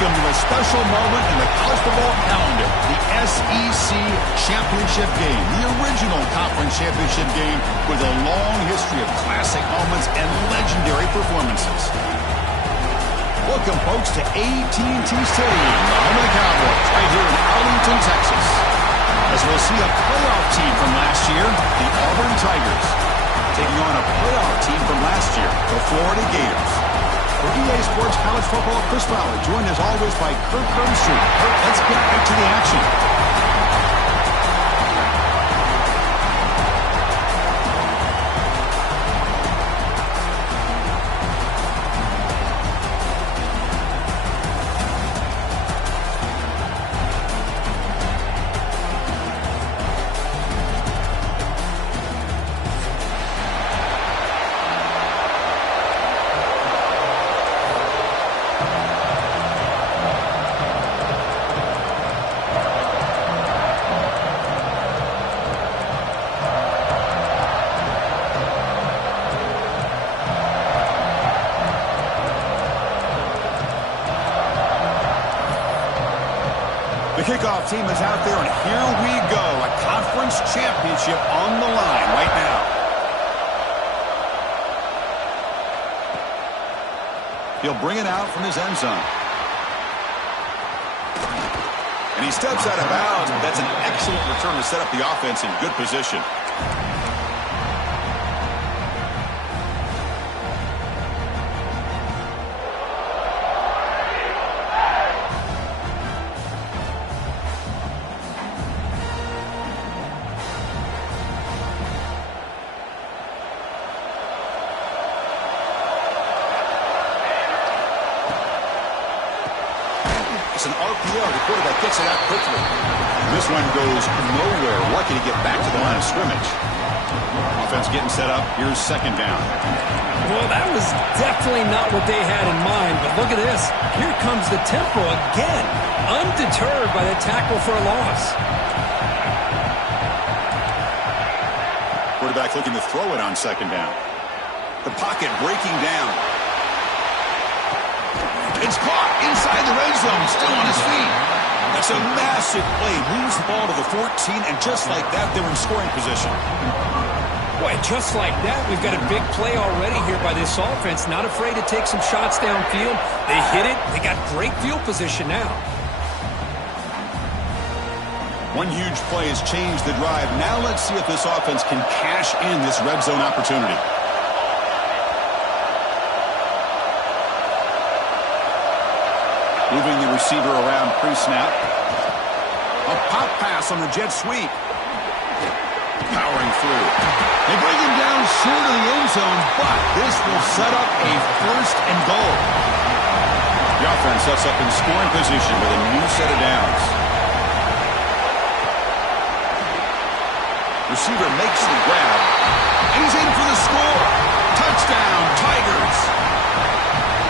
Welcome to a special moment in the college football calendar, the SEC Championship Game, the original conference championship game with a long history of classic moments and legendary performances. Welcome, folks, to AT&T Stadium, the home of the Cowboys, right here in Arlington, Texas. As we'll see a playoff team from last year, the Auburn Tigers, taking on a playoff team from last year, the Florida Gators. For EA Sports College Football, Chris Fowler, joined as always by Kirk Herbstreit. Kirk, let's get right to the action. The kickoff team is out there, and here we go. A conference championship on the line right now. He'll bring it out from his end zone. And he steps out of bounds, but that's an excellent return to set up the offense in good position. It's an RPO. The quarterback gets it out quickly. This one goes nowhere. Lucky to get back to the line of scrimmage. Offense getting set up. Here's second down. Well, that was definitely not what they had in mind, but look at this. Here comes the tempo again. Undeterred by the tackle for a loss. Quarterback looking to throw it on second down. The pocket breaking down. It's caught inside the red zone, still on his feet. That's a massive play. Moves the ball to the 14, and just like that, they're in scoring position. Boy, just like that, we've got a big play already here by this offense. Not afraid to take some shots downfield. They hit it. They got great field position now. One huge play has changed the drive. Now let's see if this offense can cash in this red zone opportunity. Moving the receiver around pre-snap. A pop pass on the jet sweep. Powering through. They bring him down short of the end zone, but this will set up a first and goal. The offense sets up in scoring position with a new set of downs. Receiver makes the grab, and he's in for the score. Touchdown, Tigers.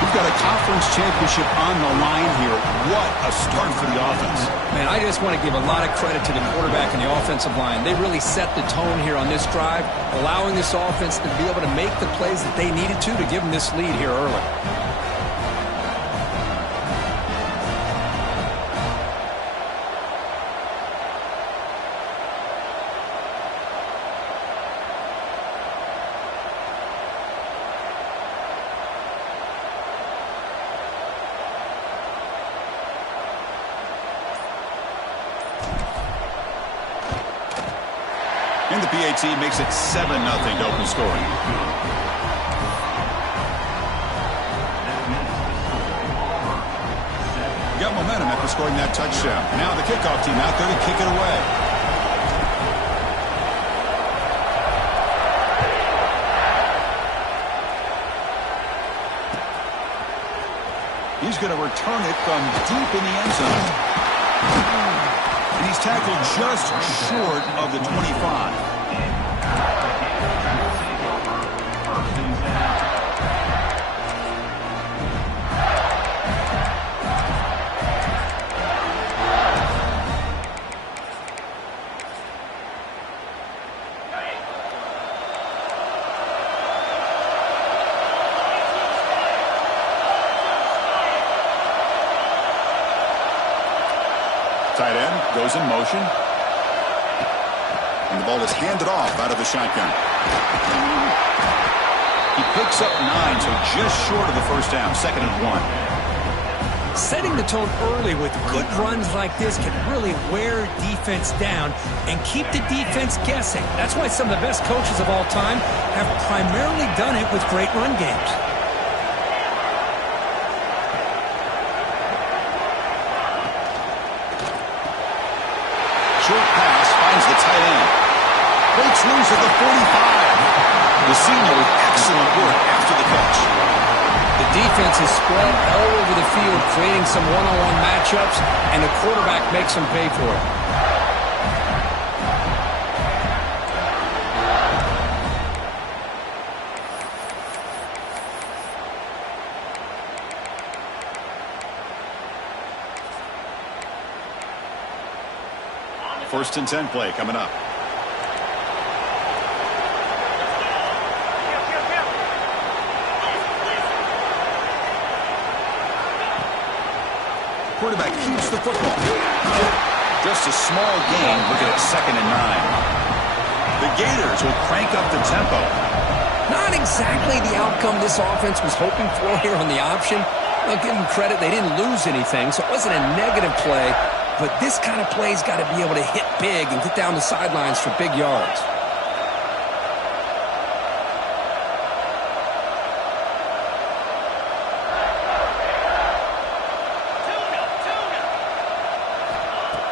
We've got a conference championship on the line here. What a start for the offense. Man, I just want to give a lot of credit to the quarterback and the offensive line. They really set the tone here on this drive, allowing this offense to be able to make the plays that they needed to give them this lead here early. And the PAT makes it 7-0 to open scoring. Got momentum after scoring that touchdown. Now the kickoff team out there to kick it away. He's going to return it from deep in the end zone. And he's tackled just short of the 25. goes in motion. And the ball is handed off out of the shotgun. He picks up 9, so just short of the first down, 2nd and 1. Setting the tone early with good runs like this can really wear defense down and keep the defense guessing. That's why some of the best coaches of all time have primarily done it with great run games. Short pass finds the tight end. Breaks loose at the 45. The senior with excellent work after the catch. The defense is spread all over the field, creating some one-on-one matchups, and the quarterback makes them pay for it. First and 10 play coming up. Quarterback keeps the football. Just a small gain. Look at it, 2nd and 9. The Gators will crank up the tempo. Not exactly the outcome this offense was hoping for here on the option. I'll give them credit. They didn't lose anything, so it wasn't a negative play. But this kind of play's got to be able to hit big and get down the sidelines for big yards.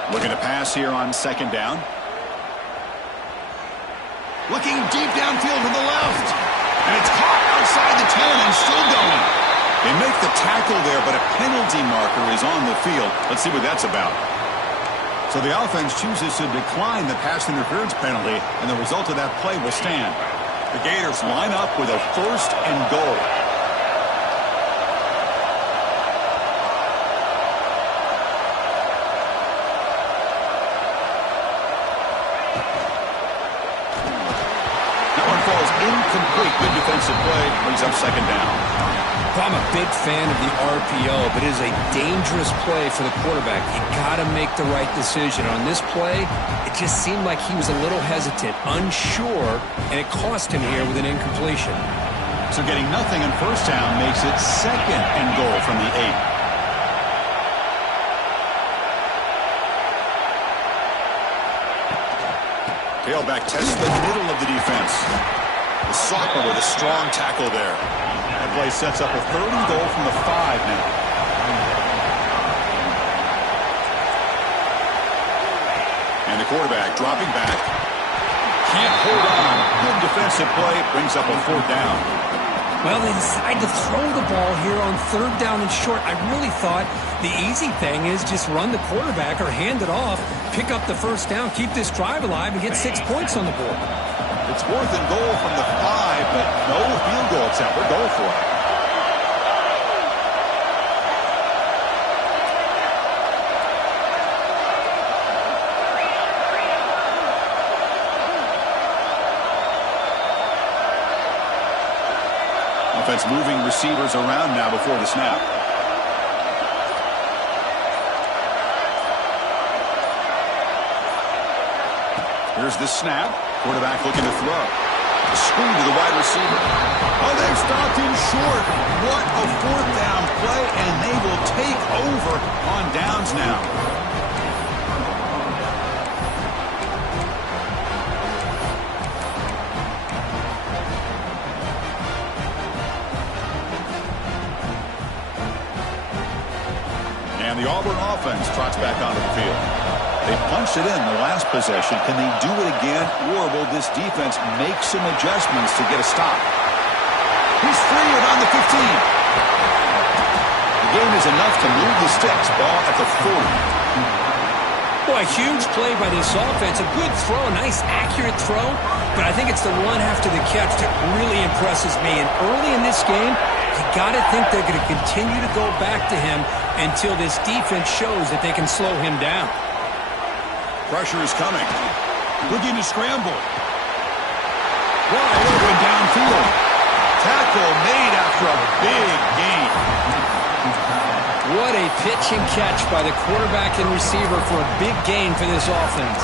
Looking to pass here on 2nd down. Looking deep downfield to the left. And it's caught outside the 10 and still going. They make the tackle there, but a penalty marker is on the field. Let's see what that's about. So the offense chooses to decline the pass interference penalty, and the result of that play will stand. The Gators line up with a 1st and goal. That one falls incomplete. Good defensive play. Brings up 2nd down. I'm a big fan of the RPO, but it is a dangerous play for the quarterback. You got to make the right decision. On this play, it just seemed like he was a little hesitant, unsure, and it cost him here with an incompletion. So getting nothing on 1st down makes it 2nd and goal from the 8. Tailback tests the middle of the defense. The sophomore with a strong tackle there. That play sets up a 3rd and goal from the 5 now. And the quarterback dropping back. Can't hold on. Good defensive play. Brings up a 4th down. Well, they decide to throw the ball here on 3rd down and short. I really thought the easy thing is just run the quarterback or hand it off, pick up the 1st down, keep this drive alive, and get 6 points on the board. It's 4th and goal from the 5, but no field goal attempt. We're going for it. Offense moving receivers around now before the snap. Here's the snap. Quarterback looking to throw. Screen to the wide receiver. Oh, they've stopped him short. What a 4th down play, and they will take over on downs now. And the Auburn offense trots back onto the field. They punched it in the last possession. Can they do it again, or will this defense make some adjustments to get a stop? He's free and on the 15. The game is enough to move the sticks. Ball at the 40. Boy, huge play by this offense. A good throw, a nice accurate throw, but I think it's the one after the catch that really impresses me. And early in this game, you got to think they're going to continue to go back to him until this defense shows that they can slow him down. Pressure is coming. Looking to scramble. Wide open downfield. Tackle made after a big gain. What a pitch and catch by the quarterback and receiver for a big gain for this offense.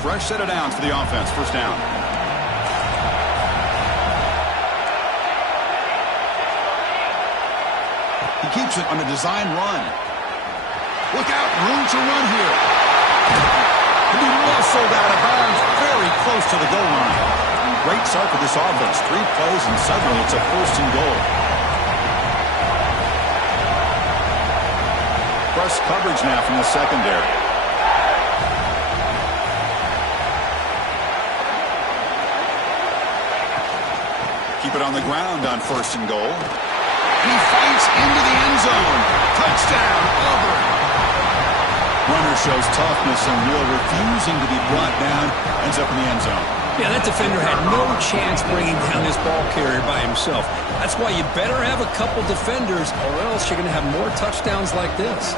Fresh set of downs for the offense. First down. He keeps it on a design run. Look out, room to run here. He'll be muscled out of bounds very close to the goal line. Great start for this offense. 3 plays and suddenly it's a first and goal. Press coverage now from the secondary. Keep it on the ground on first and goal. He fights into the end zone. Touchdown, Auburn. Runner shows toughness and will, refusing to be brought down. Ends up in the end zone. Yeah, that defender had no chance bringing down this ball carrier by himself. That's why you better have a couple defenders, or else you're going to have more touchdowns like this.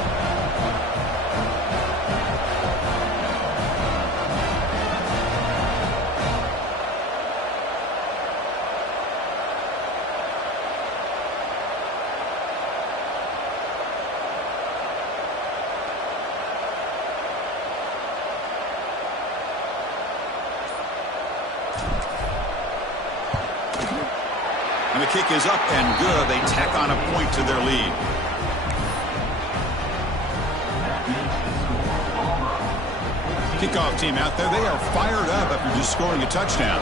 And the kick is up and good. They tack on a point to their lead. Kickoff team out there. They are fired up after just scoring a touchdown.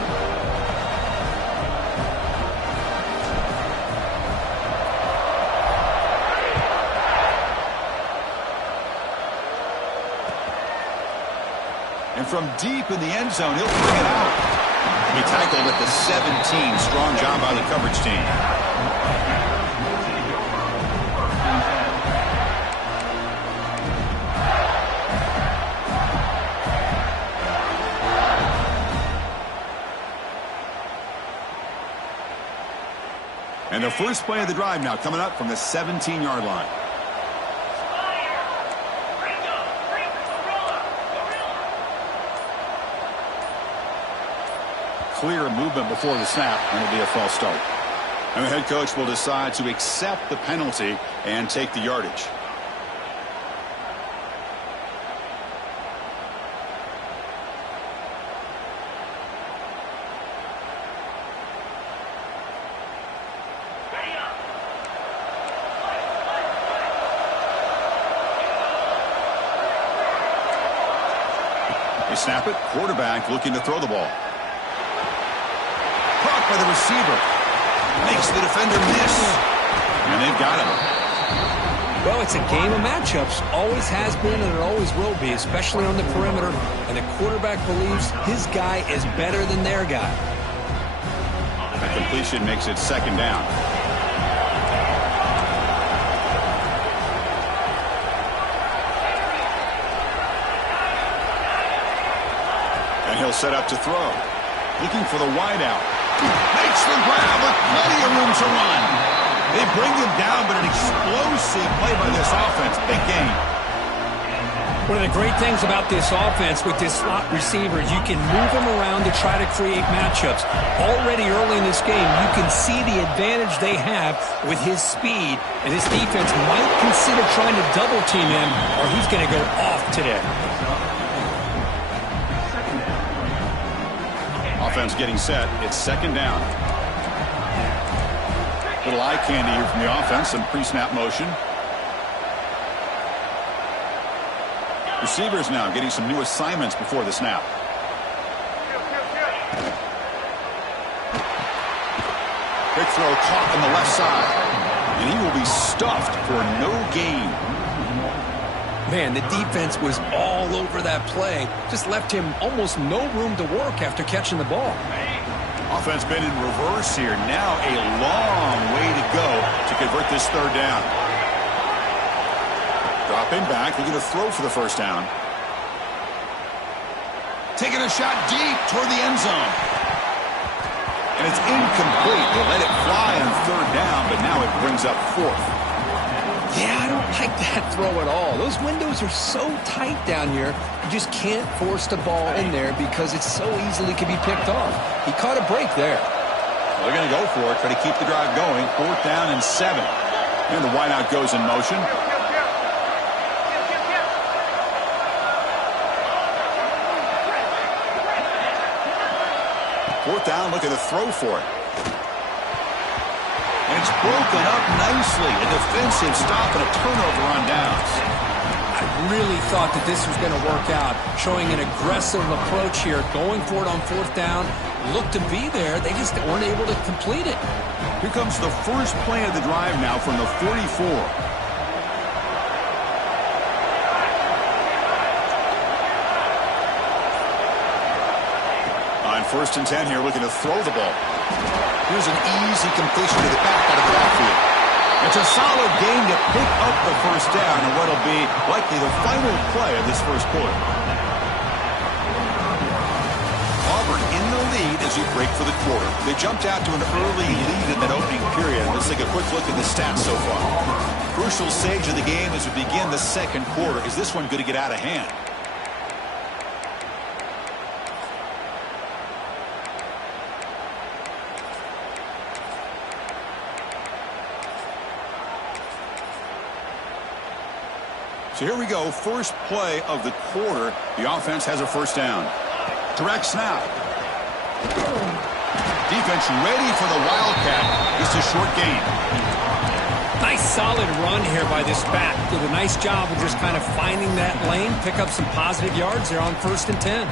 And from deep in the end zone, he'll bring it out. He tackled at the 17. Strong job by the coverage team. And the first play of the drive now coming up from the 17-yard line. Clear movement before the snap, and it'll be a false start. And the head coach will decide to accept the penalty and take the yardage. They snap it. Quarterback looking to throw the ball. Caught by the receiver. Makes the defender miss. And they've got him. Well, it's a game of matchups. Always has been and it always will be, especially on the perimeter. And the quarterback believes his guy is better than their guy. That completion makes it second down. And he'll set up to throw. Looking for the wideout. Makes the grab with plenty of room to run. They bring him down, but an explosive play by this offense. Big gain. One of the great things about this offense with this slot receiver is you can move him around to try to create matchups. Already early in this game, you can see the advantage they have with his speed, and this defense might consider trying to double team him, or he's going to go off today. Offense getting set. It's second down. Little eye candy here from the offense. Some pre-snap motion. Receivers now getting some new assignments before the snap. Quick throw caught on the left side. And he will be stuffed for no gain. Man, the defense was all over that play. Just left him almost no room to work after catching the ball. Offense been in reverse here. Now a long way to go to convert this third down. Dropping back, looking to throw for the first down. Taking a shot deep toward the end zone. And it's incomplete. They let it fly on third down, but now it brings up fourth. Yeah, I don't like that throw at all. Those windows are so tight down here. You just can't force the ball in there because it so easily can be picked off. He caught a break there. They're going to go for it, try to keep the drive going. 4th down and 7. And the wideout goes in motion. 4th down, looking to throw for it. And it's broken up nicely. A defensive stop and a turnover on downs. I really thought that this was going to work out, showing an aggressive approach here, going for it on 4th down. Looked to be there. They just weren't able to complete it. Here comes the first play of the drive now from the 44. On 1st and 10 here, looking to throw the ball. Here's an easy completion to the back out of the backfield. It's a solid gain to pick up the 1st down and what'll be likely the final play of this first quarter. Auburn in the lead as you break for the quarter. They jumped out to an early lead in that opening period. Let's take a quick look at the stats so far. Crucial stage of the game as we begin the second quarter. Is this one going to get out of hand? So here we go, first play of the quarter. The offense has a 1st down. Direct snap. Defense ready for the Wildcat. Just a short gain. Nice solid run here by this back. Did a nice job of just kind of finding that lane, pick up some positive yards there on 1st and 10.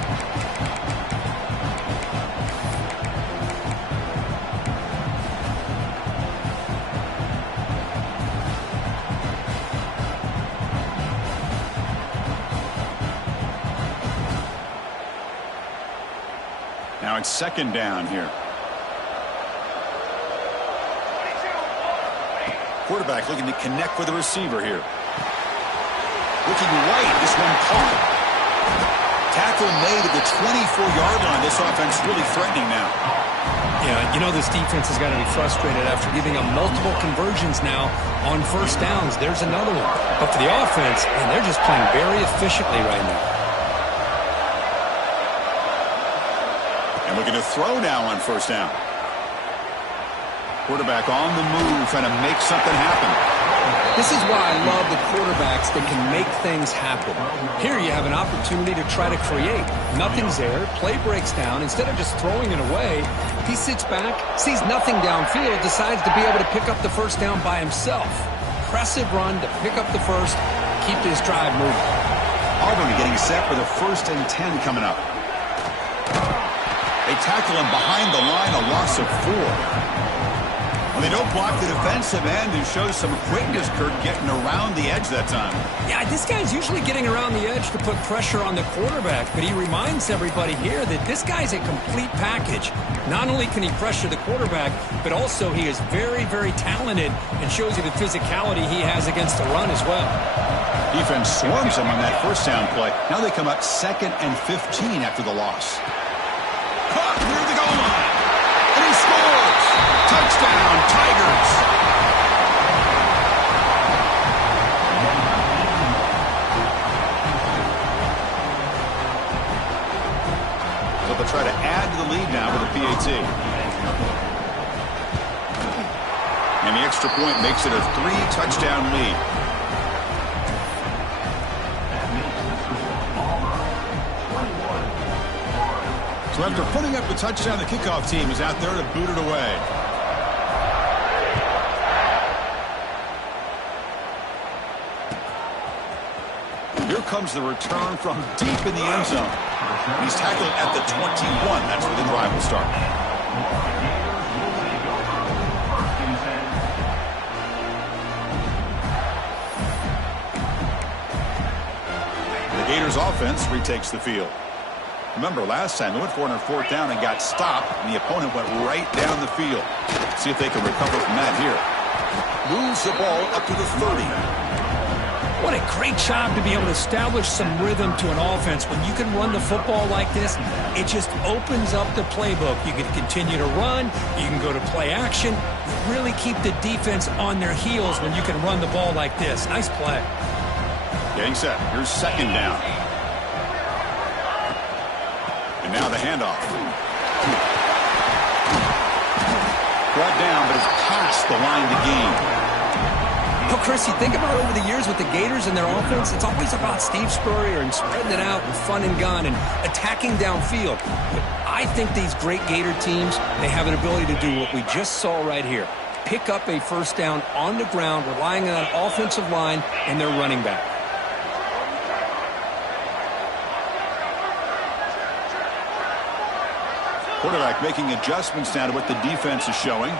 Now it's 2nd down here. Quarterback looking to connect with the receiver here. Looking right, this one caught. Tackle made at the 24-yard line. This offense really threatening now. Yeah, you know this defense has got to be frustrated after giving up multiple conversions now on 1st downs. There's another one. But for the offense, man, they're just playing very efficiently right now. And looking to throw now on 1st down. Quarterback on the move, trying to make something happen. This is why I love the quarterbacks that can make things happen. Here you have an opportunity to try to create. Nothing's there. Play breaks down. Instead of just throwing it away, he sits back, sees nothing downfield, decides to be able to pick up the 1st down by himself. Impressive run to pick up the 1st, keep this drive moving. Auburn getting set for the 1st and 10 coming up. They tackle him behind the line, a loss of 4. Well, they don't block the defensive end and shows some quickness, Kirk, getting around the edge that time. Yeah, this guy's usually getting around the edge to put pressure on the quarterback, but he reminds everybody here that this guy's a complete package. Not only can he pressure the quarterback, but also he is very, very talented and shows you the physicality he has against the run as well. Defense swarms him on that 1st down play. Now they come up 2nd and 15 after the loss. Caught near the goal line. And he scores. Touchdown, Tigers. So they'll try to add to the lead now with a PAT. And the extra point makes it a 3-touchdown lead. So after putting up the touchdown, the kickoff team is out there to boot it away. Here comes the return from deep in the end zone. He's tackled at the 21. That's where the drive will start. The Gators offense retakes the field. Remember, last time they went for it on 4th down and got stopped, and the opponent went right down the field. See if they can recover from that here. Moves the ball up to the 30. What a great job to be able to establish some rhythm to an offense. When you can run the football like this, it just opens up the playbook. You can continue to run. You can go to play action. You really keep the defense on their heels when you can run the ball like this. Nice play. Getting set. Here's second down. And now the handoff. Brought down, but it's past the line to gain. Well, Chris, you think about over the years with the Gators and their offense, it's always about Steve Spurrier and spreading it out and fun and gun and attacking downfield. But I think these great Gator teams, they have an ability to do what we just saw right here. Pick up a first down on the ground, relying on an offensive line and their running back. Quarterback making adjustments now to what the defense is showing.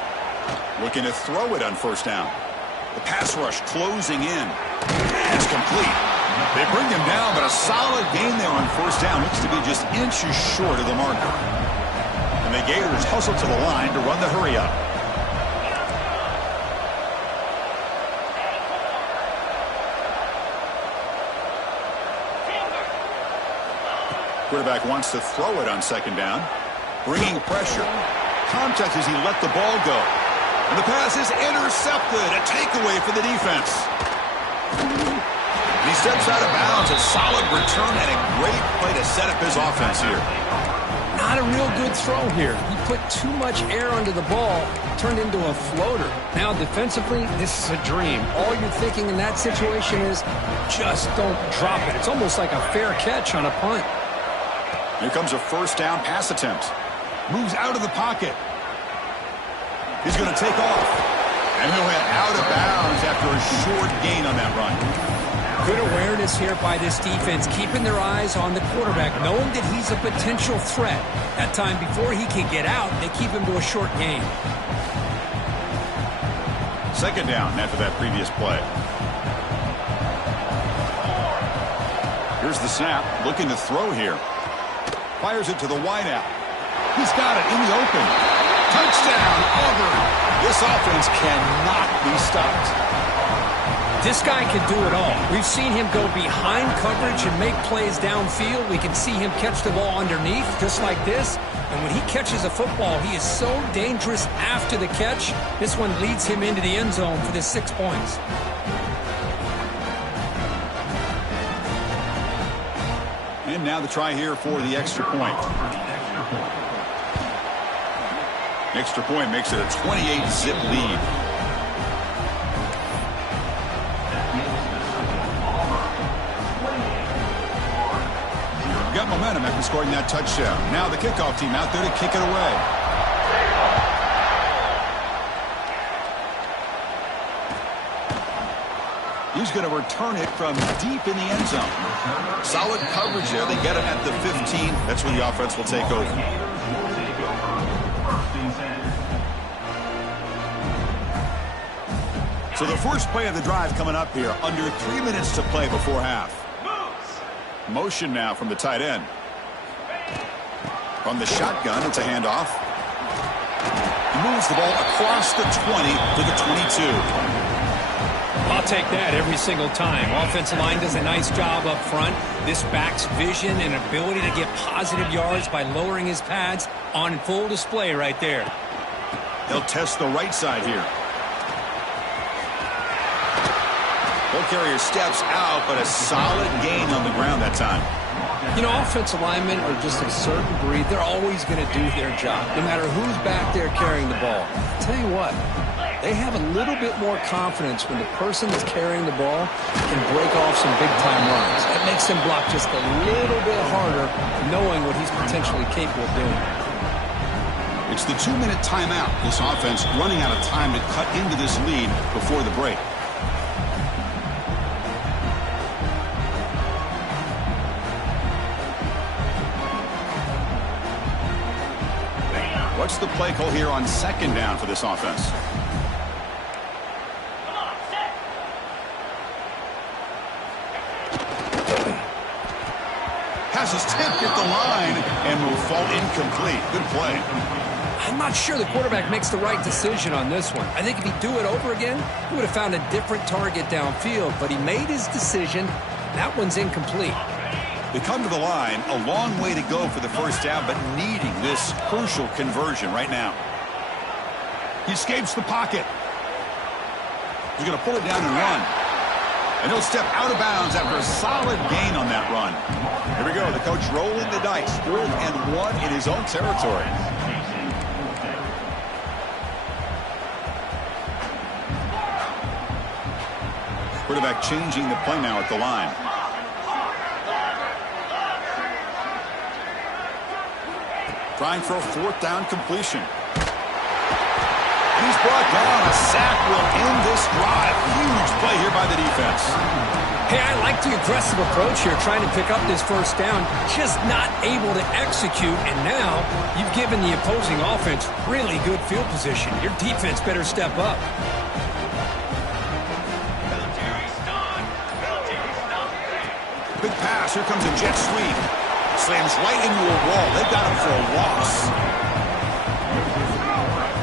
Looking to throw it on first down. The pass rush closing in. It's complete. They bring him down, but a solid gain there on first down. Looks to be just inches short of the marker. And the Gators hustle to the line to run the hurry up. Quarterback wants to throw it on second down. Bringing pressure. Contact as he let the ball go. And the pass is intercepted. A takeaway for the defense. And he steps out of bounds. A solid return and a great play to set up his offense here. Not a real good throw here. He put too much air under the ball, turned into a floater. Now defensively, this is a dream. All you're thinking in that situation is just don't drop it. It's almost like a fair catch on a punt. Here comes a first down pass attempt. Moves out of the pocket. He's going to take off. And he'll head out of bounds after a short gain on that run. Good awareness here by this defense, keeping their eyes on the quarterback, knowing that he's a potential threat. That time before he can get out, they keep him to a short gain. Second down after that previous play. Here's the snap, looking to throw here. Fires it to the wideout. He's got it in the open. Touchdown, Auburn. This offense cannot be stopped. This guy can do it all. We've seen him go behind coverage and make plays downfield. We can see him catch the ball underneath, just like this. And when he catches a football, he is so dangerous after the catch. This one leads him into the end zone for the 6 points. And now the try here for the extra point. Extra point makes it a 28-zip lead. Got momentum after scoring that touchdown. Now the kickoff team out there to kick it away. He's going to return it from deep in the end zone. Solid coverage there. They get him at the 15. That's where the offense will take over. So the first play of the drive coming up here. Under 3 minutes to play before half. Motion now from the tight end. From the shotgun, it's a handoff. He moves the ball across the 20 to the 22. I'll take that every single time. Offensive line does a nice job up front. This back's vision and ability to get positive yards by lowering his pads on full display right there. They'll test the right side here. Ball carrier steps out, but a solid gain on the ground that time. You know, offensive linemen are just a certain breed. They're always going to do their job, no matter who's back there carrying the ball. I'll tell you what, they have a little bit more confidence when the person that's carrying the ball can break off some big-time runs. That makes them block just a little bit harder, knowing what he's potentially capable of doing. It's the 2-minute timeout. This offense running out of time to cut into this lead before the break. What's the play call here on second down for this offense? Pass is tipped at the line and will fall incomplete. Good play. I'm not sure the quarterback makes the right decision on this one. I think if he'd do it over again, he would have found a different target downfield, but he made his decision. That one's incomplete. They come to the line, a long way to go for the first down, but needing this crucial conversion right now. He escapes the pocket. He's going to pull it down and run. And he'll step out of bounds after a solid gain on that run. Here we go, the coach rolling the dice. 4th and 1 in his own territory. Quarterback changing the play now at the line. Trying for a 4th down completion. He's brought down. A sack will end this drive. Huge play here by the defense. Hey, I like the aggressive approach here, trying to pick up this first down, just not able to execute, and now you've given the opposing offense really good field position. Your defense better step up. Big pass. Here comes a jet sweep. Slams right into a wall. They've got him for a loss.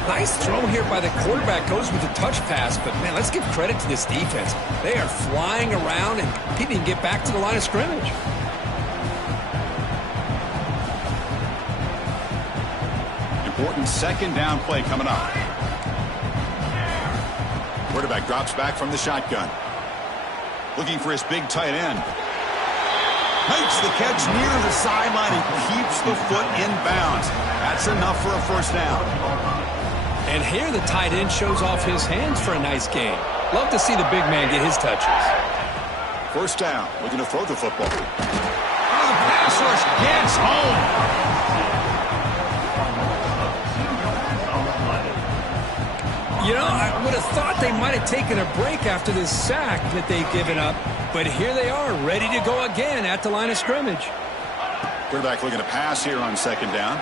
Nice throw here by the quarterback. Goes with a touch pass, but, man, let's give credit to this defense. They are flying around, and he didn't get back to the line of scrimmage. Important 2nd down play coming up. Quarterback drops back from the shotgun. Looking for his big tight end. Makes the catch near the sideline and keeps the foot in bounds. That's enough for a first down. And here the tight end shows off his hands for a nice gain. Love to see the big man get his touches. First down. Looking to throw the football. Oh, the pass rush gets home. You know, I would have thought they might have taken a break after this sack that they've given up. But here they are, ready to go again at the line of scrimmage. Quarterback looking to pass here on 2nd down.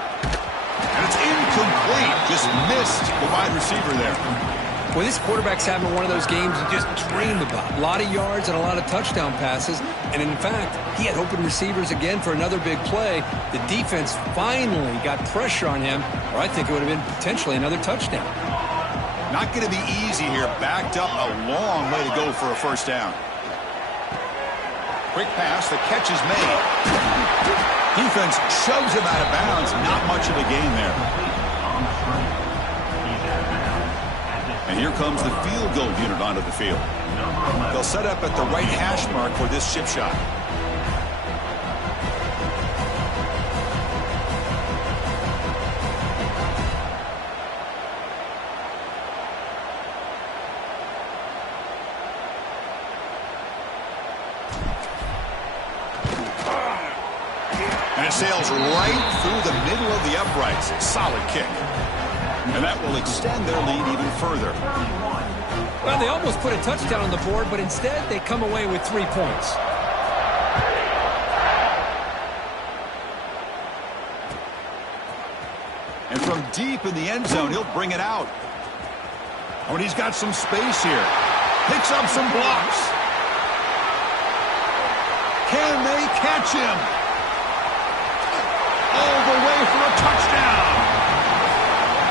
And it's incomplete. Just missed the wide receiver there. Well, this quarterback's having one of those games you just dreamed about. A lot of yards and a lot of touchdown passes. And in fact, he had open receivers again for another big play. The defense finally got pressure on him, or I think it would have been potentially another touchdown. Not going to be easy here. Backed up a long way to go for a first down. Quick pass. The catch is made. Defense shoves him out of bounds. Not much of a gain there. And here comes the field goal unit onto the field. They'll set up at the right hash mark for this chip shot. And it sails right through the middle of the uprights. Solid kick. And that will extend their lead even further. Well, they almost put a touchdown on the board, but instead they come away with 3 points. And from deep in the end zone, he'll bring it out. Oh, and he's got some space here. Picks up some blocks. Can they catch him? All the way for a touchdown.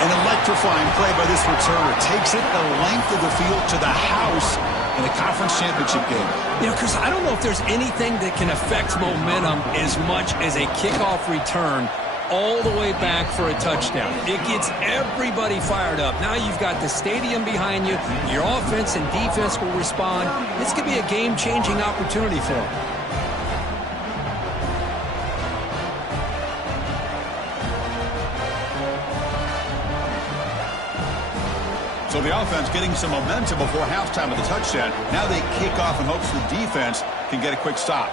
An electrifying play by this returner. Takes it the length of the field to the house in a conference championship game. You know, Chris, I don't know if there's anything that can affect momentum as much as a kickoff return all the way back for a touchdown. It gets everybody fired up. Now you've got the stadium behind you. Your offense and defense will respond. This could be a game-changing opportunity for them. So the offense getting some momentum before halftime of the touchdown. Now they kick off in hopes the defense can get a quick stop.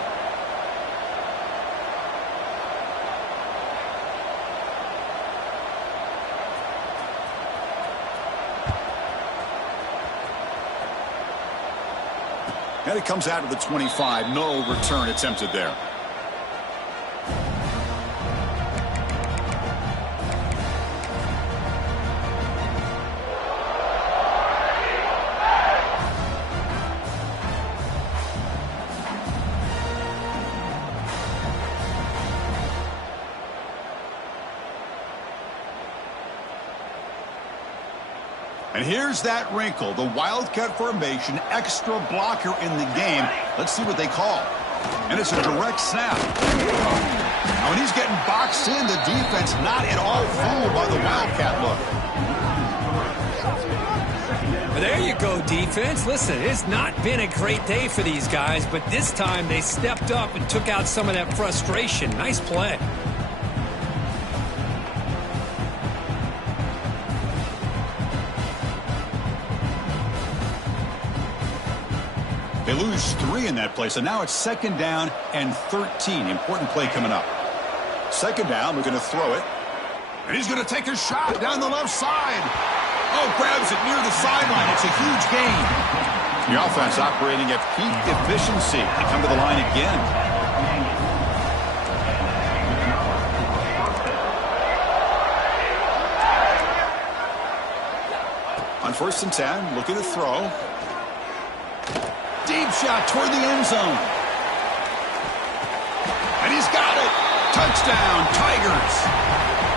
And it comes out of the 25. No return attempted there. And here's that wrinkle, the Wildcat formation, extra blocker in the game. Let's see what they call. And it's a direct snap. Now, when he's getting boxed in, the defense not at all fooled by the Wildcat look. There you go, defense. Listen, it's not been a great day for these guys, but this time they stepped up and took out some of that frustration. Nice play. They lose 3 in that play, so now it's 2nd down and 13. Important play coming up. 2nd down, we're going to throw it. And he's going to take a shot down the left side. Oh, grabs it near the sideline. It's a huge gain. The offense operating at peak efficiency. They come to the line again. On 1st and 10, looking to throw. Deep shot toward the end zone. And he's got it. Touchdown, Tigers.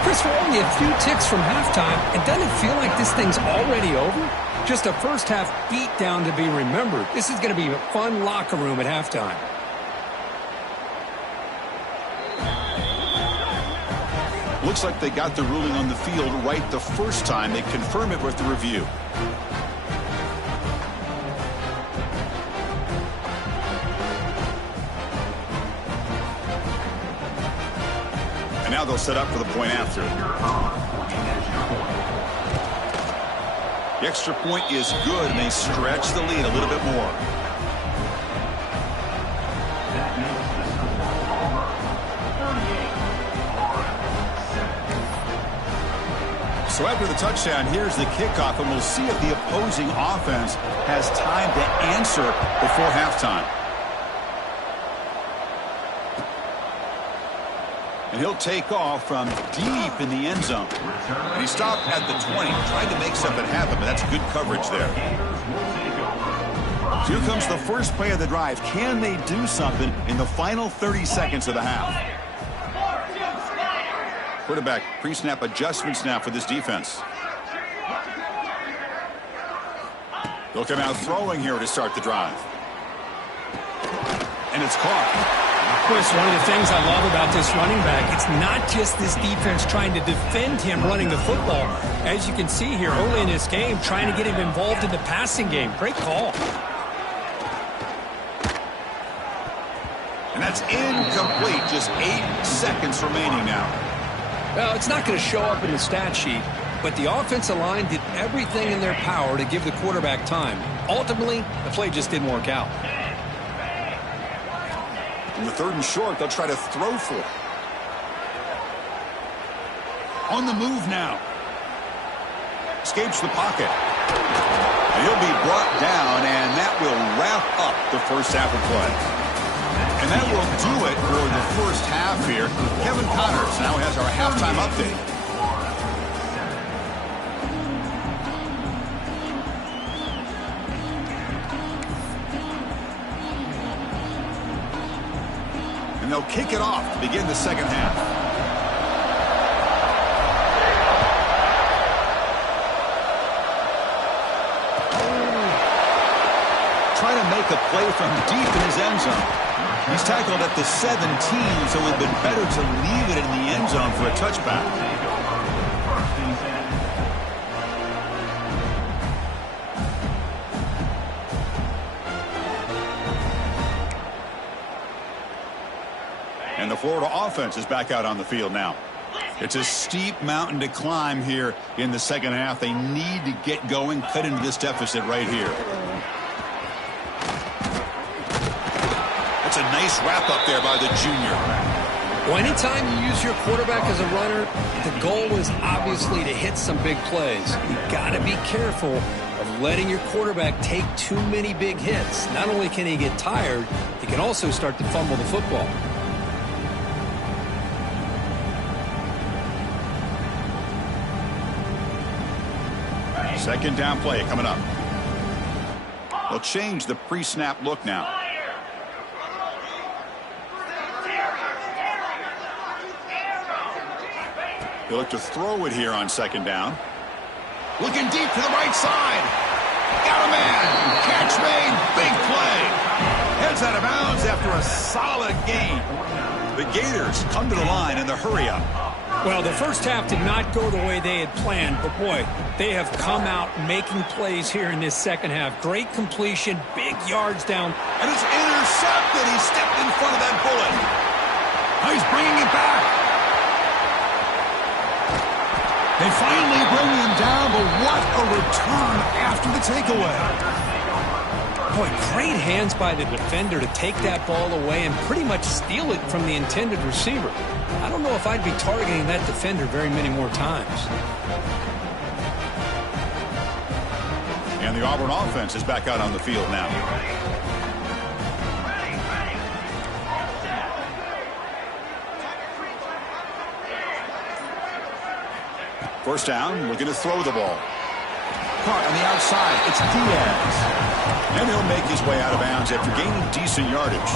Chris, we're only a few ticks from halftime, and doesn't it feel like this thing's already over? Just a first-half beatdown to be remembered. This is going to be a fun locker room at halftime. Looks like they got the ruling on the field right the first time. They confirm it with the review. Now they'll set up for the point after. The extra point is good, and they stretch the lead a little bit more. So after the touchdown, here's the kickoff, and we'll see if the opposing offense has time to answer before halftime. And he'll take off from deep in the end zone. And he stopped at the 20, trying to make something happen, but that's good coverage there. So here comes the first play of the drive. Can they do something in the final 30 seconds of the half? Quarterback pre-snap adjustments now for this defense. They'll come out throwing here to start the drive. And it's caught. Chris, one of the things I love about this running back, it's not just this defense trying to defend him running the football. As you can see here early in this game, trying to get him involved in the passing game. Great call. And that's incomplete. Just 8 seconds remaining now. Well, it's not going to show up in the stat sheet, but the offensive line did everything in their power to give the quarterback time. Ultimately, the play just didn't work out. In the 3rd and short, they'll try to throw for it. On the move now. Escapes the pocket. And he'll be brought down, and that will wrap up the first half of play. And that will do it for the first half here. Kevin Connors now has our halftime update. And they'll kick it off to begin the second half. Trying to make a play from deep in his end zone. He's tackled at the 17, so it would have been better to leave it in the end zone for a touchback. And the Florida offense is back out on the field now. It's a steep mountain to climb here in the second half. They need to get going, cut into this deficit right here. That's a nice wrap-up there by the junior. Well, anytime you use your quarterback as a runner, the goal is obviously to hit some big plays. You've got to be careful of letting your quarterback take too many big hits. Not only can he get tired, he can also start to fumble the football. Second down play coming up. They'll change the pre-snap look now. They look to throw it here on second down. Looking deep to the right side. Got a man. Catch made. Big play. Heads out of bounds after a solid gain. The Gators come to the line in the hurry-up. Well, the first half did not go the way they had planned, but boy, they have come out making plays here in this second half. Great completion, big yards down. And it's intercepted. He stepped in front of that bullet. Now he's bringing it back. They finally bring him down, but what a return after the takeaway. Boy, great hands by the defender to take that ball away and pretty much steal it from the intended receiver. I don't know if I'd be targeting that defender very many more times. And the Auburn offense is back out on the field now. First down, looking to throw the ball. Caught on the outside, it's Diaz. And he'll make his way out of bounds after gaining decent yardage.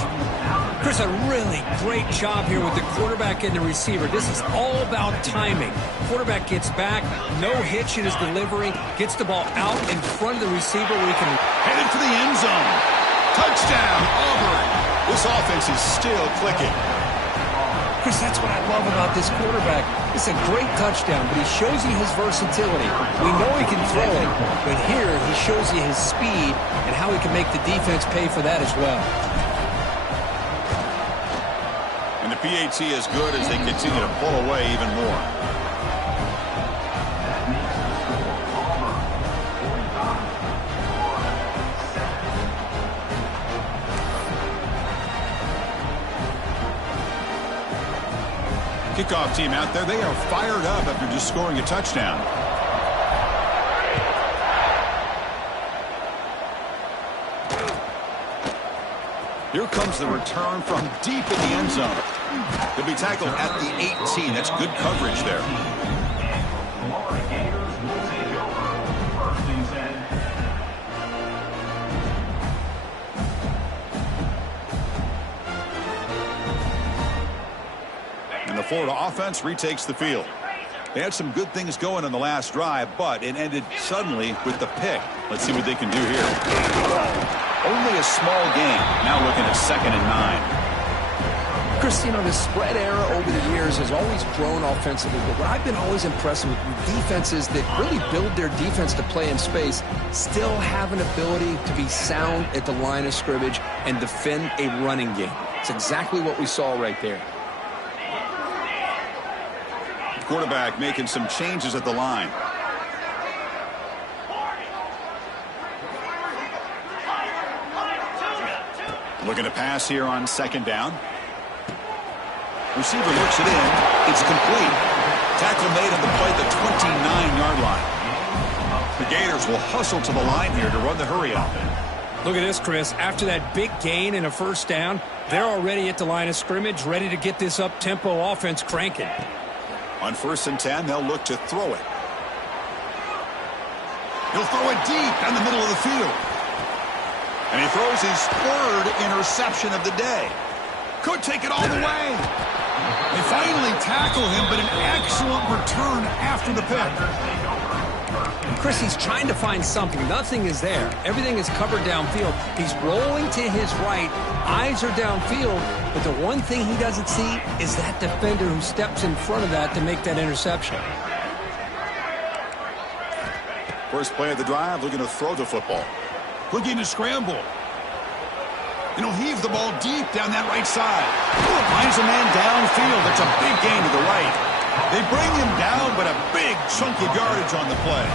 Chris, a really great job here with the quarterback and the receiver. This is all about timing. Quarterback gets back, no hitch in his delivery, gets the ball out in front of the receiver where he can... Headed for the end zone. Touchdown, Auburn. This offense is still clicking. Chris, that's what I love about this quarterback. It's a great touchdown, but he shows you his versatility. We know he can throw it, but here he shows you his speed and how he can make the defense pay for that as well. And the PAT is good as they continue to pull away even more. Kickoff team out there. They are fired up after just scoring a touchdown. Here comes the return from deep in the end zone. He'll be tackled at the 18. That's good coverage there. The Florida offense retakes the field. They had some good things going in the last drive, but it ended suddenly with the pick. Let's see what they can do here. Only a small gain. Now looking at 2nd and 9. Chris, you know, the spread era over the years has always grown offensively, but what I've been always impressed with defenses that really build their defense to play in space still have an ability to be sound at the line of scrimmage and defend a running game. It's exactly what we saw right there. Quarterback making some changes at the line. Looking to pass here on 2nd down. Receiver looks it in. It's complete. Tackle made on the play at the 29-yard line. The Gators will hustle to the line here to run the hurry-up. Look at this, Chris. After that big gain and a first down, they're already at the line of scrimmage, ready to get this up-tempo offense cranking. On 1st and 10, they'll look to throw it. He'll throw it deep down the middle of the field. And he throws his 3rd interception of the day. Could take it all the way. They finally tackle him, but an excellent return after the pick. Chris, he's trying to find something. Nothing is there. Everything is covered downfield. He's rolling to his right. Eyes are downfield. But the one thing he doesn't see is that defender who steps in front of that to make that interception. First play of the drive, looking to throw the football. Looking to scramble. And he'll heave the ball deep down that right side. Finds a man downfield. That's a big gain to the right. They bring him down, but a big chunk of yardage on the play.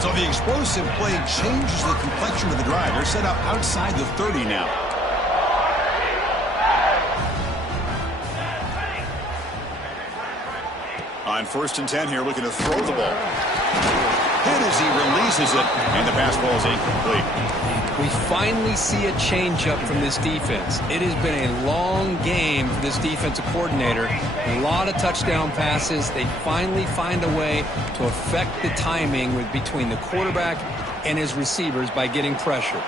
So the explosive play changes the complexion of the drive. They're set up outside the 30 now. On 1st and 10 here, looking to throw the ball. Hit as he releases it, and the pass ball is incomplete. We finally see a changeup from this defense. It has been a long game for this defensive coordinator. A lot of touchdown passes. They finally find a way to affect the timing between the quarterback and his receivers by getting pressure.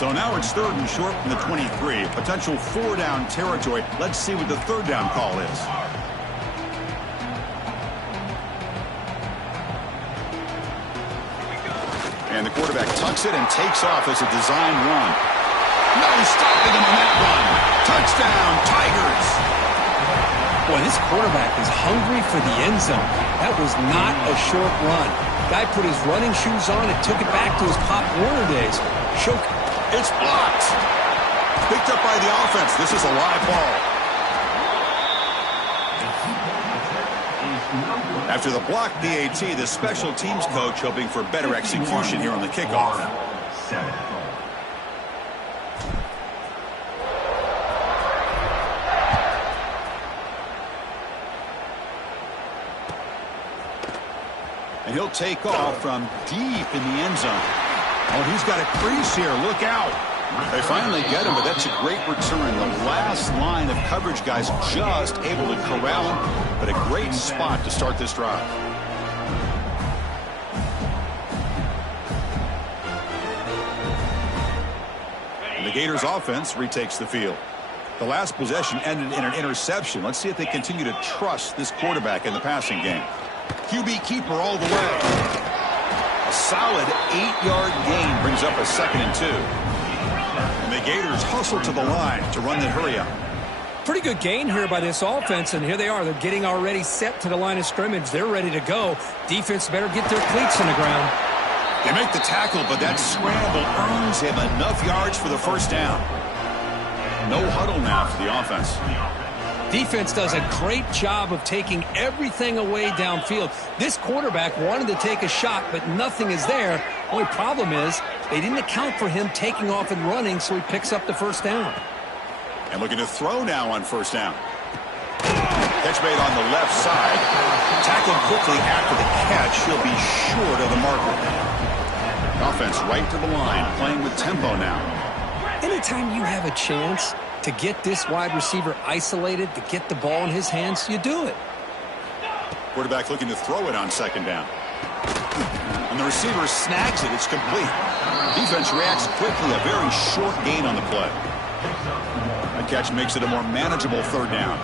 So now it's 3rd and short from the 23. Potential 4-down territory. Let's see what the 3rd down call is. And the quarterback tucks it and takes off as a design run. No stopping him on that run. Touchdown, Tigers. Boy, this quarterback is hungry for the end zone. That was not a short run. Guy put his running shoes on and took it back to his Pop Warner days. It's blocked. Picked up by the offense. This is a live ball. After the block PAT, the special teams coach hoping for better execution here on the kickoff. And he'll take off from deep in the end zone. Oh, he's got a crease here. Look out. They finally get him, but that's a great return. The last line of coverage guys just able to corral him, but a great spot to start this drive. And the Gators offense retakes the field. The last possession ended in an interception. Let's see if they continue to trust this quarterback in the passing game. QB keeper all the way. A solid 8-yard gain brings up a 2nd and 2. And the Gators hustle to the line to run the hurry-up. Pretty good gain here by this offense, and here they are. They're getting already set to the line of scrimmage. They're ready to go. Defense better get their cleats in the ground. They make the tackle, but that scramble earns him enough yards for the 1st down. No huddle now for the offense. Defense does a great job of taking everything away downfield. This quarterback wanted to take a shot, but nothing is there. Only problem is they didn't account for him taking off and running, so he picks up the 1st down. And looking to throw now on 1st down. Catch made on the left side. Tackled quickly after the catch. He'll be short of the marker. Offense right to the line, playing with tempo now. Anytime you have a chance to get this wide receiver isolated, to get the ball in his hands, you do it. Quarterback looking to throw it on 2nd down. And the receiver snags it. It's complete. Defense reacts quickly. A very short gain on the play. That catch makes it a more manageable 3rd down.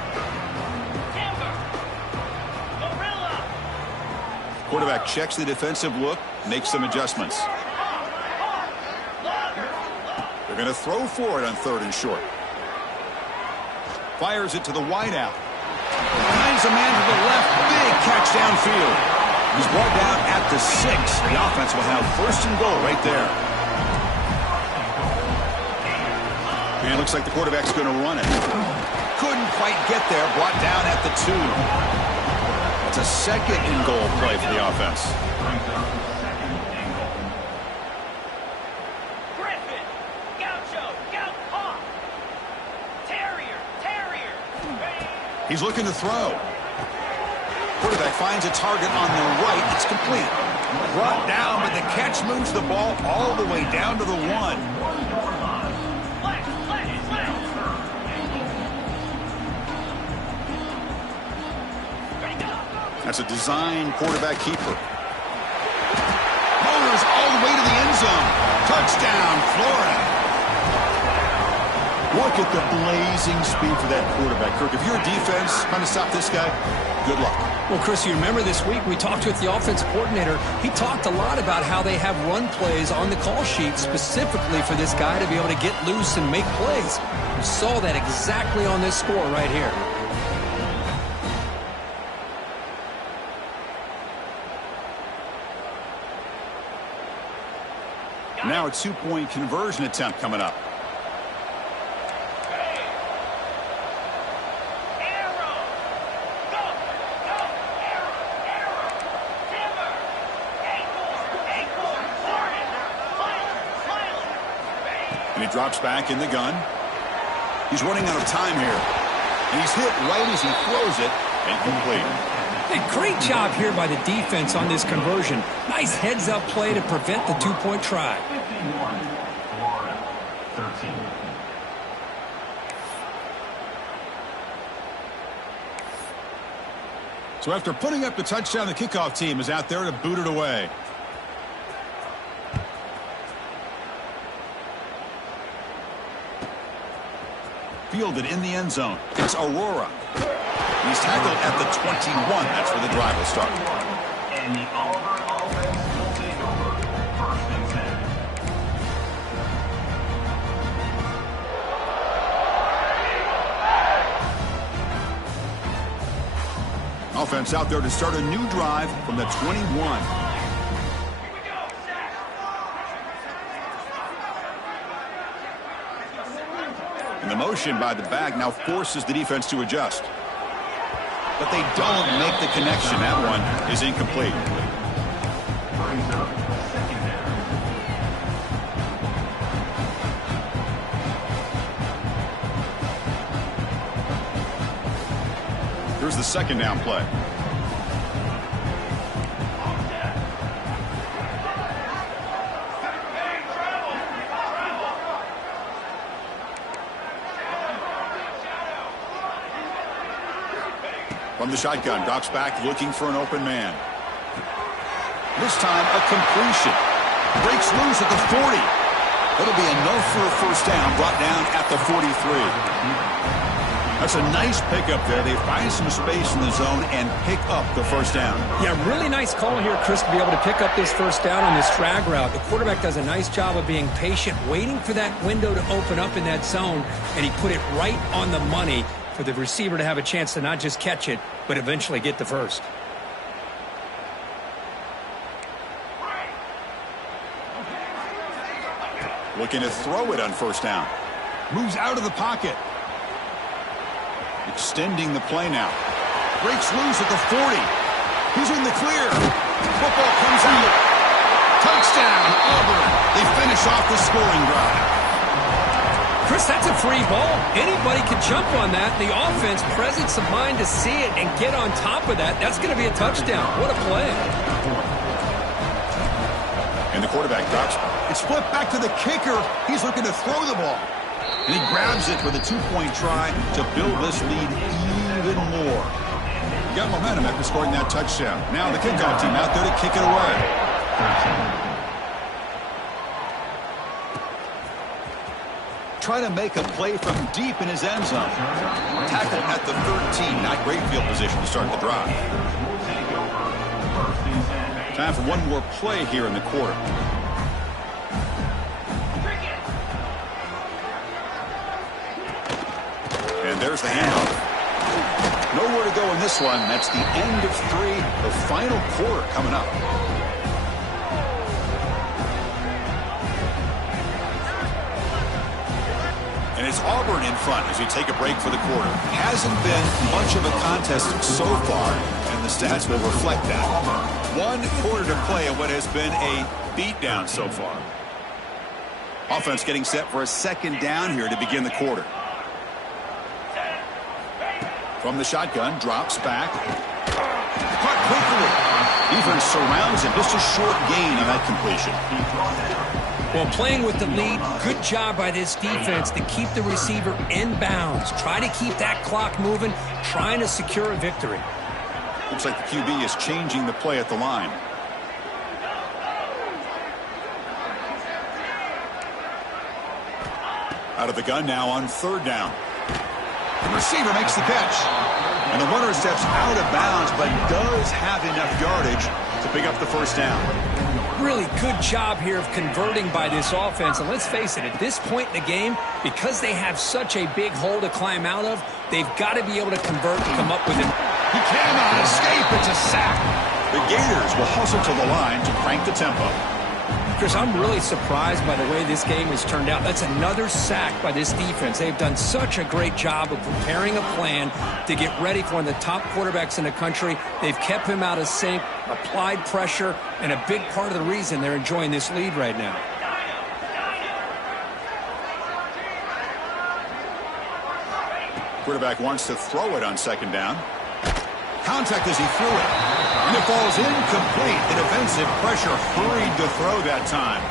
Quarterback checks the defensive look, makes some adjustments. They're going to throw for it on 3rd and short. Fires it to the wideout. Finds a man to the left. Big catch downfield. He's brought down at the 6. The offense will have 1st and goal right there. And it looks like the quarterback's going to run it. Couldn't quite get there. Brought down at the 2. It's a 2nd and goal play for the offense. He's looking to throw. Quarterback finds a target on the right. It's complete. Brought down, but the catch moves the ball all the way down to the 1. That's a design quarterback keeper. Motors all the way to the end zone. Touchdown, Florida. Look at the blazing speed for that quarterback. Kirk, if you're a defense trying to stop this guy, good luck. Well, Chris, you remember this week we talked with the offensive coordinator. He talked a lot about how they have run plays on the call sheet specifically for this guy to be able to get loose and make plays. You saw that exactly on this score right here. Now a 2-point conversion attempt coming up. And he drops back in the gun. He's running out of time here. And he's hit right as he throws it. Incomplete. Hey, great job here by the defense on this conversion. Nice heads-up play to prevent the 2-point try. So after putting up the touchdown, the kickoff team is out there to boot it away. Fielded in the end zone. It's Aurora. He's tackled at the 21. That's where the drive will start. And the Auburn offense will take over first and 10. Offense out there to start a new drive from the 21. And the motion by the back now forces the defense to adjust. But they don't make the connection. That one is incomplete. Brings up second down. Here's the second down play. From the shotgun, drops back looking for an open man. This time a completion. Breaks loose at the 40. It'll be enough for a first down, brought down at the 43. That's a nice pickup there. They find some space in the zone and pick up the first down. Yeah, really nice call here, Chris, to be able to pick up this first down on this drag route. The quarterback does a nice job of being patient, waiting for that window to open up in that zone, and he put it right on the money for the receiver to have a chance to not just catch it, but eventually get the first. Looking to throw it on first down. Moves out of the pocket. Extending the play now. Breaks loose at the 40. He's in the clear. Football comes out. Touchdown, Auburn. They finish off the scoring drive. Chris, that's a free ball. Anybody can jump on that. The offense, presence of mind to see it and get on top of that. That's going to be a touchdown. What a play. And the quarterback drops. It's flipped back to the kicker. He's looking to throw the ball. And he grabs it with a two-point try to build this lead even more. Got momentum after scoring that touchdown. Now the kickoff team out there to kick it away. Try to make a play from deep in his end zone. Tackle at the 13. Not great field position to start the drive. Time for one more play here in the quarter. And there's the handoff. Nowhere to go in this one. That's the end of 3. The final quarter coming up. And it's Auburn in front as we take a break for the quarter. Hasn't been much of a contest so far, and the stats will reflect that. 1 quarter to play in what has been a beatdown so far. Offense getting set for a second down here to begin the quarter. From the shotgun, drops back. Caught quickly. Defense surrounds him. Just a short gain on that completion. Well, playing with the lead, good job by this defense to keep the receiver in bounds. Try to keep that clock moving, trying to secure a victory. Looks like the QB is changing the play at the line. Out of the gun now on third down. The receiver makes the catch. And the runner steps out of bounds, but does have enough yardage to pick up the first down. Really good job here of converting by this offense. And let's face it, at this point in the game, because they have such a big hole to climb out of, they've got to be able to convert and come up with it. He cannot escape. It's a sack. The Gators will hustle to the line to crank the tempo. Chris, I'm really surprised by the way this game has turned out. That's another sack by this defense. They've done such a great job of preparing a plan to get ready for one of the top quarterbacks in the country. They've kept him out of sync, applied pressure, and a big part of the reason they're enjoying this lead right now. Quarterback wants to throw it on second down. Contact as he threw it. And it falls incomplete. The defensive pressure hurried to throw that time.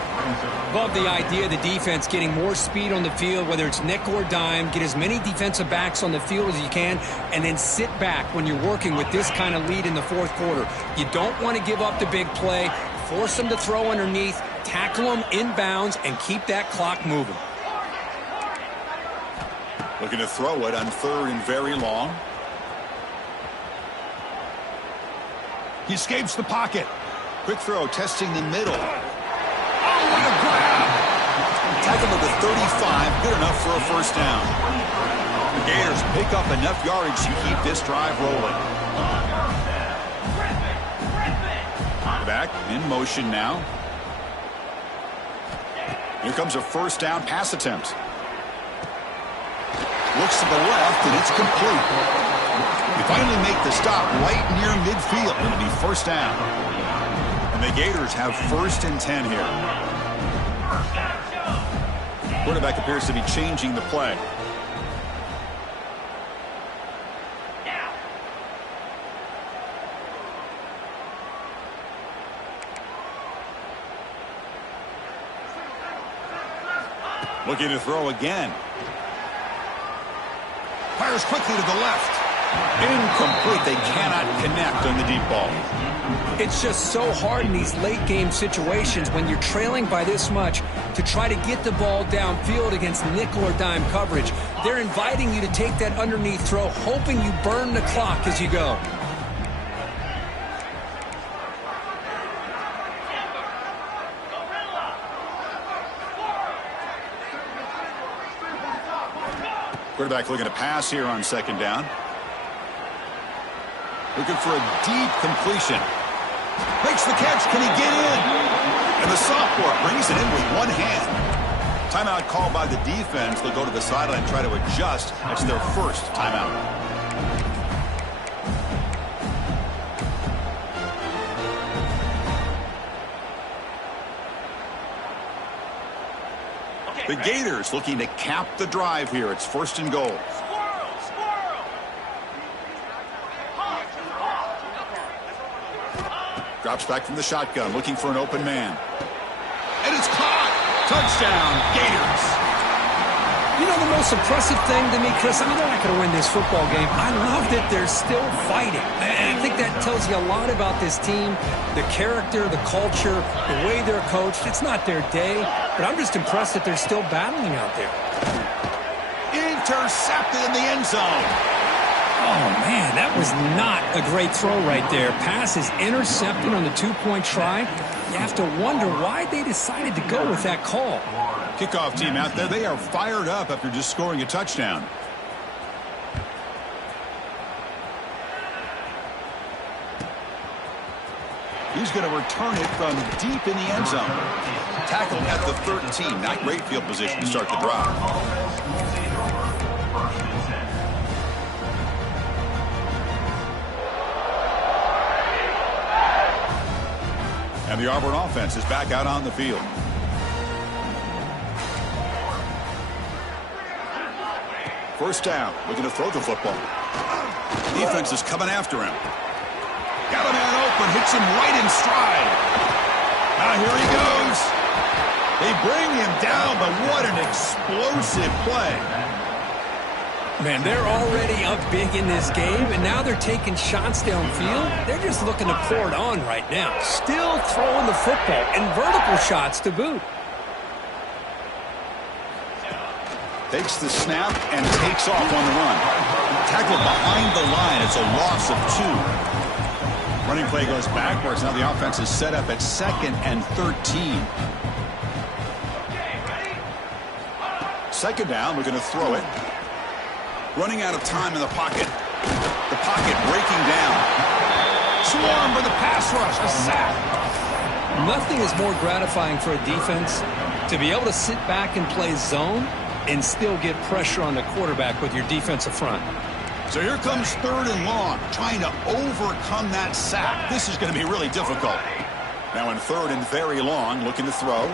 Love the idea of the defense getting more speed on the field, whether it's nickel or dime. Get as many defensive backs on the field as you can, and then sit back when you're working with this kind of lead in the fourth quarter. You don't want to give up the big play. Force them to throw underneath, tackle them inbounds, and keep that clock moving. Looking to throw it on 3rd and very long. He escapes the pocket. Quick throw, testing the middle. Oh, what a grab! Tackle to the 35, good enough for a first down. The Gators pick up enough yardage to keep this drive rolling. Back in motion now. Here comes a first down pass attempt. Looks to the left, and it's complete. They finally make the stop right near midfield. It'll be first down. And the Gators have 1st and 10 here. Quarterback appears to be changing the play. Looking to throw again. Fires quickly to the left. Incomplete. They cannot connect on the deep ball. It's just so hard in these late game situations when you're trailing by this much to try to get the ball downfield against nickel or dime coverage. They're inviting you to take that underneath throw, hoping you burn the clock as you go. Quarterback looking to pass here on 2nd down. Looking for a deep completion. Makes the catch. Can he get in? And the sophomore brings it in with one hand. Timeout called by the defense. They'll go to the sideline and try to adjust. That's their first timeout. The Gators looking to cap the drive here. It's 1st and goal. Drops back from the shotgun, looking for an open man. And it's caught! Touchdown, Gators! You know the most impressive thing to me, Chris, I mean, they're not going to win this football game. I love that they're still fighting. And I think that tells you a lot about this team, the character, the culture, the way they're coached. It's not their day, but I'm just impressed that they're still battling out there. Intercepted in the end zone. Oh, man, that was not a great throw right there. Pass is intercepted on the 2-point try. You have to wonder why they decided to go with that call. Kickoff team out there, they are fired up after just scoring a touchdown. He's going to return it from deep in the end zone. Tackled at the 13. Not great field position to start the drive. And the Auburn offense is back out on the field. First down, looking to throw the football. Defense is coming after him. Got a man open, hits him right in stride. Now here he goes. They bring him down, but what an explosive play. Man, they're already up big in this game, and now they're taking shots downfield. They're just looking to pour it on right now. Still throwing the football, and vertical shots to boot. Takes the snap and takes off on the run. Tackled behind the line. It's a loss of 2. Running play goes backwards. Now the offense is set up at 2nd and 13. 2nd down, we're going to throw it. Running out of time in the pocket. The pocket breaking down. Swarm for the pass rush. A sack. Nothing is more gratifying for a defense to be able to sit back and play zone and still get pressure on the quarterback with your defensive front. So here comes 3rd and long, trying to overcome that sack. This is going to be really difficult. Now in 3rd and very long, looking to throw.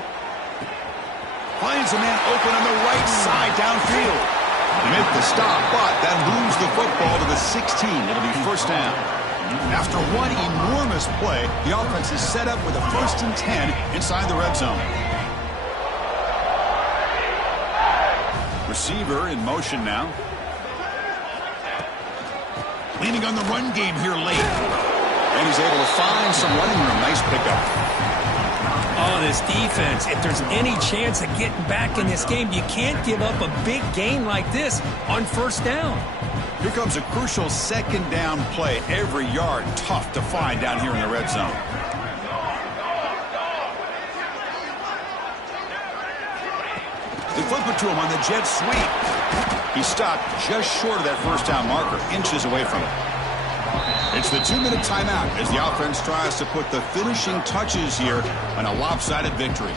Finds a man open on the right side downfield. They make the stop, but that moves the football to the 16. It'll be first down. After one enormous play, the offense is set up with a 1st and 10 inside the red zone. Receiver in motion now. Leaning on the run game here late. And he's able to find some running room. Nice pickup. Oh, this defense, if there's any chance of getting back in this game, you can't give up a big gain like this on first down. Here comes a crucial second down play. Every yard tough to find down here in the red zone. They flip it to him on the jet sweep. He stopped just short of that first down marker, inches away from it. It's the 2-minute timeout as the offense tries to put the finishing touches here on a lopsided victory.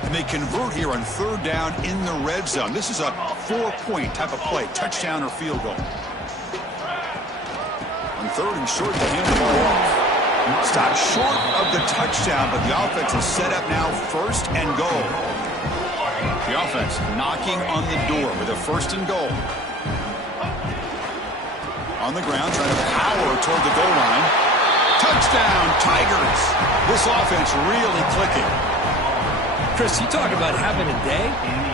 And they convert here on third down in the red zone. This is a 4-point type of play, touchdown or field goal. On third and short, they hand the ball off. Stopped short of the touchdown, but the offense is set up now first and goal. The offense knocking on the door with a first and goal. On the ground, trying to power toward the goal line. Touchdown, Tigers. This offense really clicking. Chris, you talk about having a day.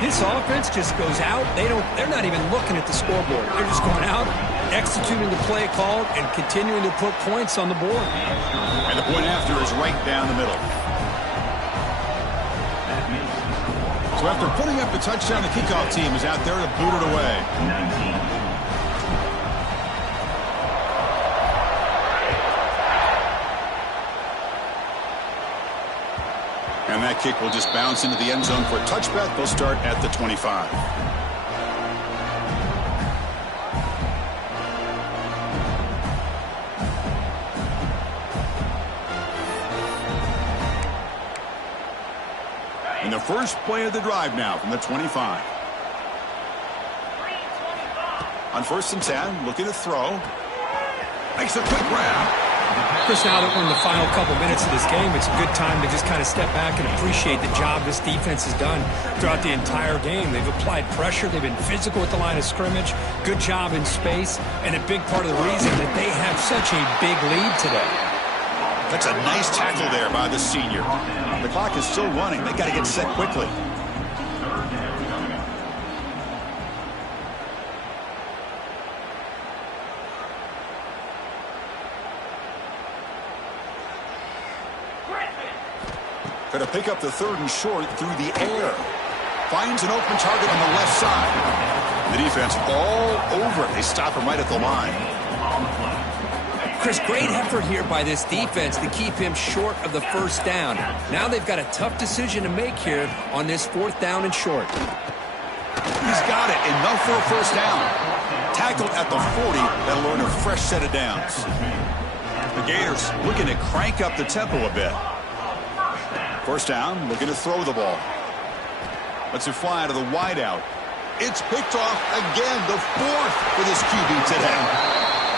This offense just goes out. They're not even looking at the scoreboard. They're just going out, executing the play called, and continuing to put points on the board. And the point after is right down the middle. So after putting up the touchdown, the kickoff team is out there to boot it away. And that kick will just bounce into the end zone for a touchback. They'll start at the 25. And the first play of the drive now from the 25. On first and 10, looking to throw. Makes a quick grab. Chris, now that we're in the final couple minutes of this game, it's a good time to just kind of step back and appreciate the job this defense has done throughout the entire game. They've applied pressure. They've been physical at the line of scrimmage. Good job in space. And a big part of the reason that they have such a big lead today. That's a nice tackle there by the senior. The clock is still running. They got to get set quickly. Going to pick up the third and short through the air. Finds an open target on the left side. The defense all over it. They stop him right at the line. Chris, great effort here by this defense to keep him short of the first down. Now they've got a tough decision to make here on this fourth down and short. He's got it. Enough for a first down. Tackled at the 40. That'll earn a fresh set of downs. The Gators looking to crank up the tempo a bit. First down, looking to throw the ball. Lets it fly to the wideout. It's picked off again, the fourth for this QB today.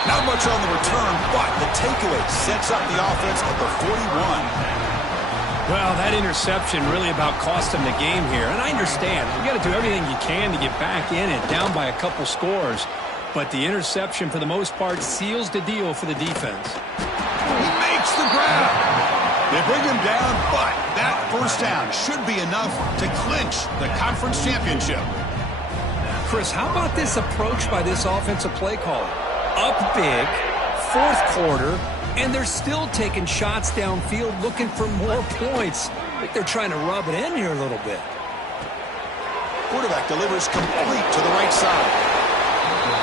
Not much on the return, but the takeaway sets up the offense at the 41. Well, that interception really about cost them the game here. And I understand. You got to do everything you can to get back in it, down by a couple scores. But the interception, for the most part, seals the deal for the defense. He makes the grab. They bring him down, but that first down should be enough to clinch the conference championship. Chris, how about this approach by this offensive play caller? Up big, fourth quarter, and they're still taking shots downfield looking for more points. I think they're trying to rub it in here a little bit. Quarterback delivers complete to the right side.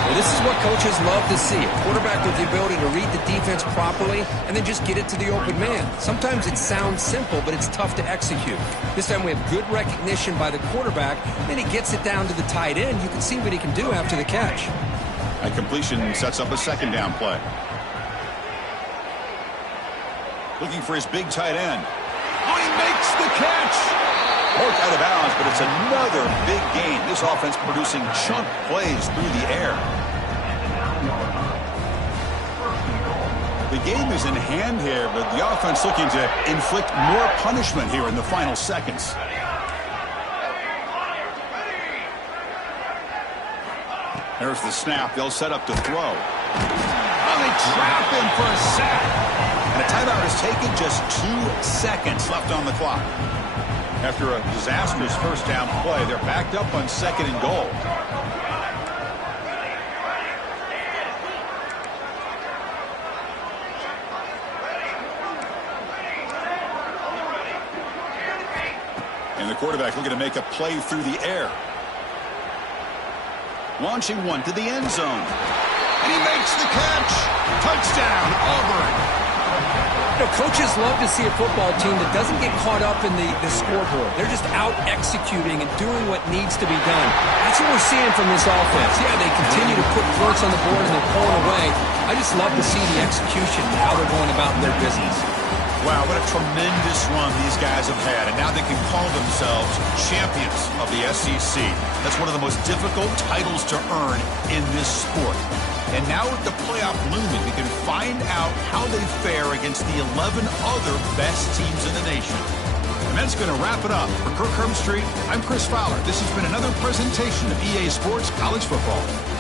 Well, this is what coaches love to see. A quarterback with the ability to read the defense properly and then just get it to the open man. Sometimes it sounds simple, but it's tough to execute. This time we have good recognition by the quarterback. Then he gets it down to the tight end. You can see what he can do after the catch. A completion sets up a second down play. Looking for his big tight end. Oh, he makes the catch! Worked out of bounds, but it's another big gain. This offense producing chunk plays through the air. The game is in hand here, but the offense looking to inflict more punishment here in the final seconds. There's the snap. They'll set up to throw. Oh, they trap him for a sack. And a timeout is taken. Just 2 seconds left on the clock. After a disastrous first down play, they're backed up on second and goal. And the quarterback looking to make a play through the air. Launching one to the end zone. And he makes the catch. Touchdown, Auburn. You know, coaches love to see a football team that doesn't get caught up in the scoreboard. They're just out executing and doing what needs to be done. That's what we're seeing from this offense. Yeah, they continue to put points on the board and they're pulling away. I just love to see the execution and how they're going about their business. Wow, what a tremendous run these guys have had. And now they can call themselves champions of the SEC. That's one of the most difficult titles to earn in this sport. And now with the playoff looming, we can find out how they fare against the 11 other best teams in the nation. And that's going to wrap it up. For Kirk Herbstreit, I'm Chris Fowler. This has been another presentation of EA Sports College Football.